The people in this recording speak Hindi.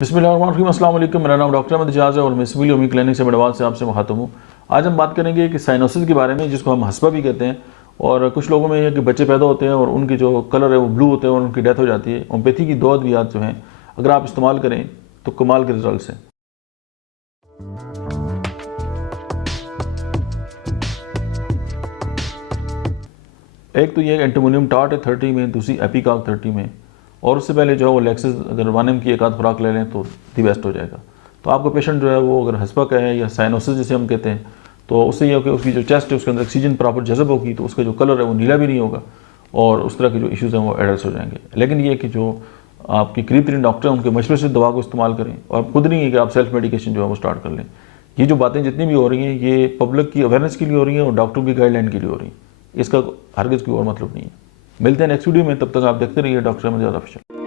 बिस्मिल्लाहिर्रहमानिर्रहीम, अस्सलाम वालेकुम। मेरा नाम डॉक्टर अहमद इजाज़ है और मैं सिविल उम्मी क्लिनिक से मेडवाल से आपसे मुखातब हूँ। आज हम बात करेंगे कि साइनोसिस के बारे में, जिसको हम हस्पा भी कहते हैं। और कुछ लोगों में ये कि बच्चे पैदा होते हैं और उनकी जो कलर है वो ब्लू होते हैं और उनकी डेथ हो जाती है। होम्योपैथी की दो अद्वियात जो हैं, अगर आप इस्तेमाल करें तो कमाल के रिजल्ट हैं। एक तो ये एंटीमोनियम टार्ट है 30 में, दूसरी एपिकाक 30 में। और उससे पहले जो है वो लेक्सिस अगर 1 M की एक आध खुराक ले लें तो दी बेस्ट हो जाएगा। तो आपका पेशेंट जो है वो अगर हस्पा का है या साइनोसिस जिसे हम कहते हैं, तो उससे ये हो कि उसकी जो चेस्ट है उसके अंदर ऑक्सीजन प्रॉपर जज़ब होगी, तो उसका जो कलर है वो नीला भी नहीं होगा और उस तरह के जो इश्यूज़ हैं वो एड्रेस हो जाएंगे। लेकिन ये कि जो आपकी करीब तरीन डॉक्टर हैं उनके मशवरे से दवा को इस्तेमाल करें, और खुद नहीं है कि आप सेल्फ मेडिकेशन जो है वो स्टार्ट कर लें। ये जो बातें जितनी भी हो रही हैं ये पब्लिक की अवेयरनेस के लिए हो रही हैं और डॉक्टरों की गाइडलाइन के लिए हो रही हैं। इसका हरगिज़ कोई और मतलब नहीं है। मिलते हैं नेक्स्ट वीडियो में, तब तक आप देखते रहिए डॉक्टर अहमद इजाज़ ऑफिशियल।